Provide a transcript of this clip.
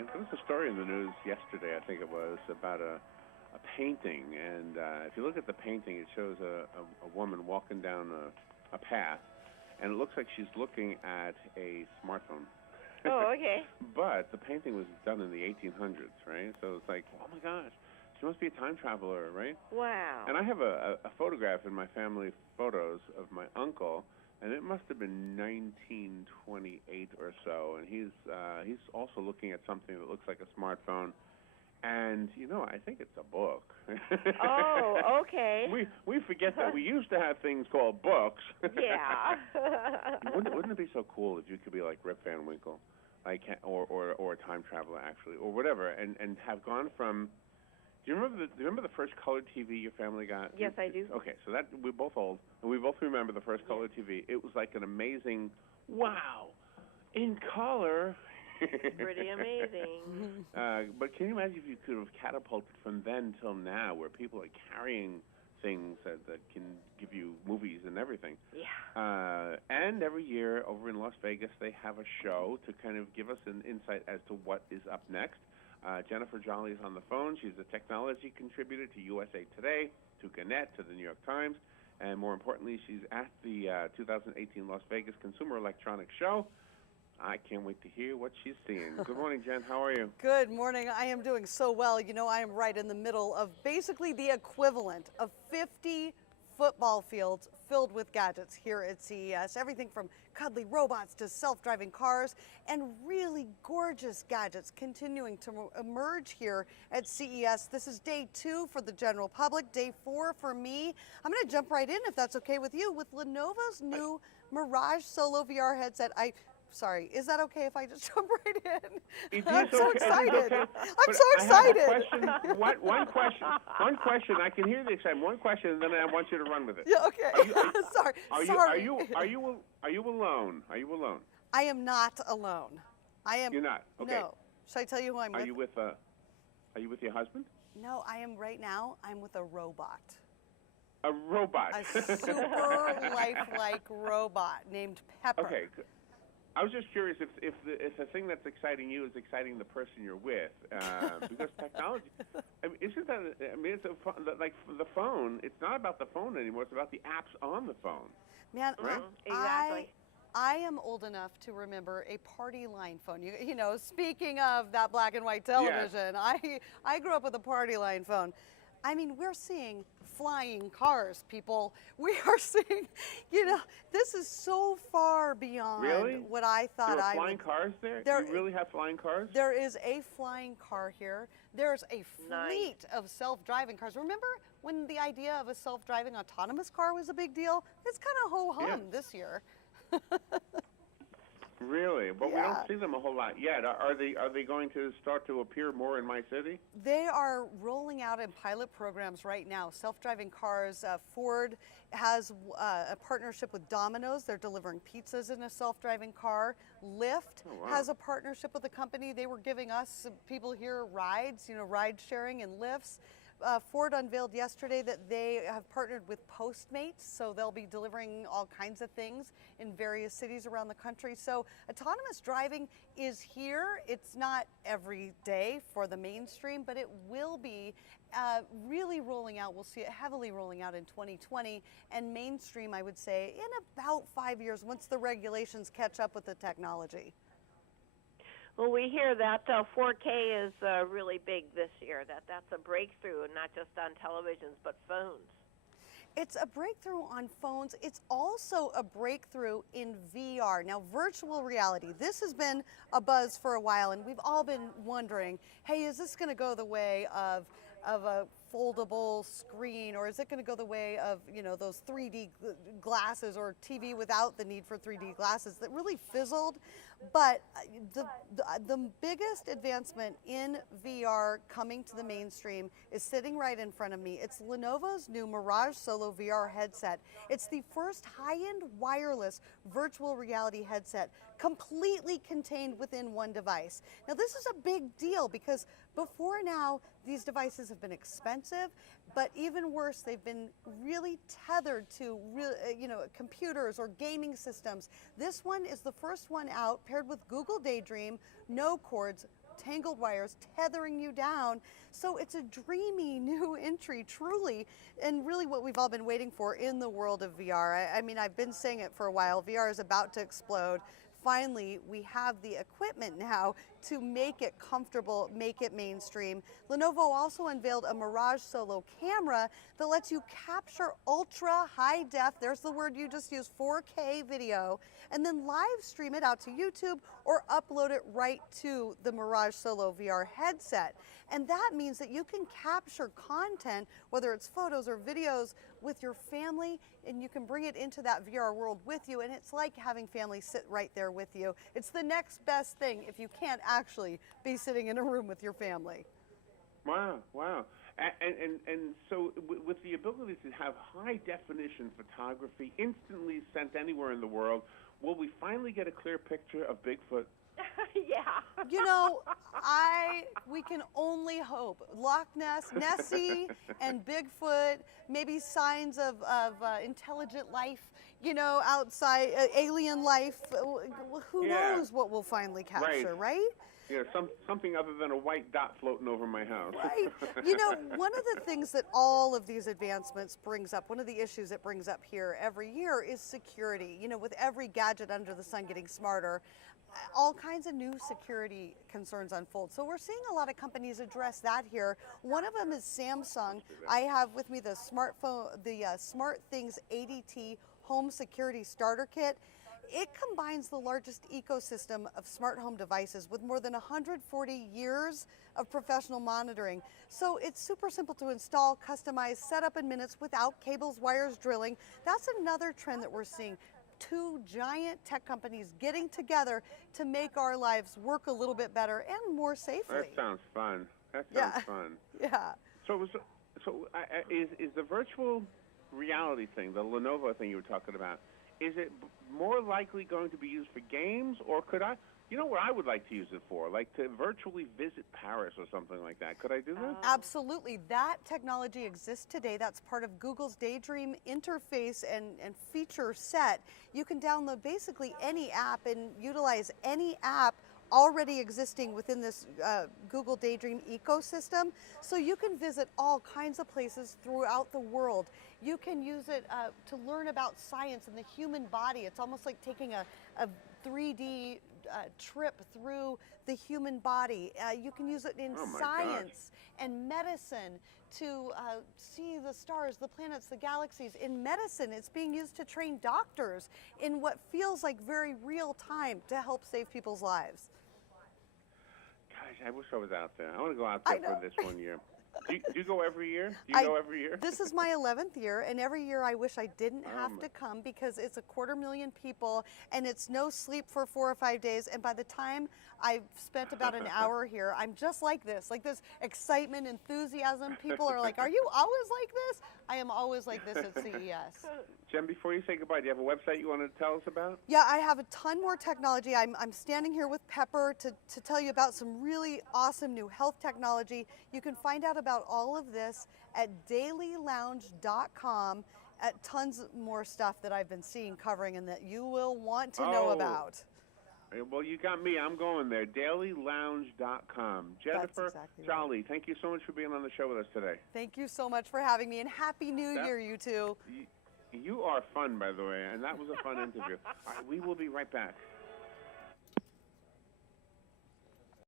And there was a story in the news yesterday, I think it was, about a painting. And if you look at the painting, it shows a woman walking down a path, and it looks like she's looking at a smartphone. Oh, okay. But the painting was done in the 1800s, right? So it's like, oh my gosh, she must be a time traveler, right? Wow. And I have a photograph in my family photos of my uncle, and it must have been 1928 or so, and he's also looking at something that looks like a smartphone. And, you know, I think it's a book. Oh, okay. We forget that we used to have things called books. Yeah. Wouldn't it be so cool if you could be like Rip Van Winkle, like, or a time traveler, actually, or whatever, and have gone from, do you remember the first colored TV your family got? Yes, I do. Okay, so that, we're both old, and we both remember the first colored TV. It was like an amazing, wow, in color. Pretty amazing. But can you imagine if you could have catapulted from then till now, where people are carrying things that can give you movies and everything? Yeah. And every year over in Las Vegas, they have a show to kind of give us an insight as to what is up next. Jennifer Jolly is on the phone. She's a technology contributor to USA Today, to Gannett, to the New York Times, and more importantly, she's at the 2018 Las Vegas Consumer Electronics Show. I can't wait to hear what she's seeing. Good morning, Jen. How are you? Good morning. I am doing so well. You know, I am right in the middle of basically the equivalent of 50 football fields filled with gadgets here at CES. Everything from cuddly robots to self-driving cars and really gorgeous gadgets continuing to emerge here at CES. This is day 2 for the general public, day 4 for me. I'm going to jump right in, if that's okay with you, with Lenovo's new Mirage Solo VR headset. Sorry, is that okay if I just jump right in? I'm so excited. I'm so excited. I have a question. One question. I can hear the excitement. One question, and then I want you to run with it. Yeah, okay. Sorry. Are you alone? Are you alone? I am not alone. I am. You're not. Okay. No. Should I tell you who I'm with? Are you with your husband? No, I am right now. I'm with a robot. A robot. A super lifelike robot named Pepper. Okay. I was just curious if the thing that's exciting you is exciting the person you're with, because technology. I mean, isn't that? I mean, it's like the phone. It's not about the phone anymore. It's about the apps on the phone. Man, right? Exactly. I am old enough to remember a party line phone. You know, speaking of that black and white television, yes. I grew up with a party line phone. I mean, we're seeing flying cars, people. We are seeing, you know, this is so far beyond what I thought I would. There are flying cars there? You really have flying cars? There is a flying car here. There's a fleet of self-driving cars. Remember when the idea of a self-driving autonomous car was a big deal? It's kind of ho-hum this year. Really? But we don't see them a whole lot yet. Are they going to start to appear more in my city? They are rolling out in pilot programs right now. Self-driving cars. Ford has a partnership with Domino's. They're delivering pizzas in a self-driving car. Lyft has a partnership with a company. They were giving us people here rides, you know, ride sharing and lifts. Ford unveiled yesterday that they have partnered with Postmates, so they'll be delivering all kinds of things in various cities around the country. So autonomous driving is here. It's not every day for the mainstream, but it will be really rolling out. We'll see it heavily rolling out in 2020, and mainstream, I would say, in about 5 years once the regulations catch up with the technology. Well, we hear that 4K is really big this year. That's a breakthrough, not just on televisions, but phones. It's a breakthrough on phones. It's also a breakthrough in VR. Now, virtual reality, this has been a buzz for a while, and we've all been wondering, hey, is this going to go the way of a foldable screen, or is it going to go the way of, you know, those 3D glasses or TV without the need for 3D glasses that really fizzled? But the biggest advancement in VR coming to the mainstream is sitting right in front of me. It's Lenovo's new Mirage Solo VR headset. It's the first high-end wireless virtual reality headset completely contained within one device. Now, this is a big deal because before now, these devices have been expensive, but even worse, they've been really tethered to computers or gaming systems. This one is the first one out, paired with Google Daydream, no cords, tangled wires tethering you down. So it's a dreamy new entry, truly, and really what we've all been waiting for in the world of VR. I mean, I've been saying it for a while. VR is about to explode. Finally, we have the equipment now to make it comfortable, make it mainstream. Lenovo also unveiled a Mirage Solo camera that lets you capture ultra high def, there's the word you just used, 4K video, and then live stream it out to YouTube or upload it right to the Mirage Solo VR headset. And that means that you can capture content, whether it's photos or videos, with your family, and you can bring it into that VR world with you, and it's like having family sit right there with you. It's the next best thing if you can't actually be sitting in a room with your family. Wow, wow. And so with the ability to have high definition photography instantly sent anywhere in the world, will we finally get a clear picture of Bigfoot? Yeah. You know, we can only hope. Loch Ness, Nessie, and Bigfoot, maybe signs of intelligent life, you know, outside, alien life. Who knows what we'll finally capture, right? Yeah, something other than a white dot floating over my house. Right. You know, one of the things that all of these advancements brings up, one of the issues it brings up here every year is security. You know, with every gadget under the sun getting smarter, all kinds of new security concerns unfold. So we're seeing a lot of companies address that here. One of them is Samsung. I have with me the SmartThings ADT Home Security Starter Kit. It combines the largest ecosystem of smart home devices with more than 140 years of professional monitoring. So it's super simple to install, customize, set up in minutes without cables, wires, drilling. That's another trend that we're seeing. Two giant tech companies getting together to make our lives work a little bit better and more safely. That sounds fun. That sounds fun. Yeah. So is the virtual reality thing, the Lenovo thing you were talking about, is it more likely going to be used for games, or could I? You know what I would like to use it for? Like to virtually visit Paris or something like that. Could I do that? Absolutely. That technology exists today. That's part of Google's Daydream interface and feature set. You can download basically any app and utilize any app already existing within this Google Daydream ecosystem. So you can visit all kinds of places throughout the world. You can use it to learn about science and the human body. It's almost like taking a 3D trip through the human body. You can use it in science and medicine to see the stars, the planets, the galaxies. In medicine, it's being used to train doctors in what feels like very real time to help save people's lives. Gosh, I wish I was out there. I want to go out there for this one year. Do you go every year? Go every year? This is my 11th year, and every year I wish I didn't have to come because it's 250,000 people, and it's no sleep for 4 or 5 days. And by the time I've spent about an hour here, I'm just like this excitement, enthusiasm. People are like, "Are you always like this?" I am always like this at CES. Jen, before you say goodbye, do you have a website you want to tell us about? Yeah, I have a ton more technology. I'm standing here with Pepper to tell you about some really awesome new health technology. You can find out about all of this at dailylounge.com, at tons more stuff that I've been seeing covering and that you will want to know about. Well, you got me. I'm going there. dailylounge.com. Jennifer Jolly, thank you so much for being on the show with us today. Thank you so much for having me, and Happy New Year, you two. You are fun, by the way, and that was a fun interview. All right, we will be right back.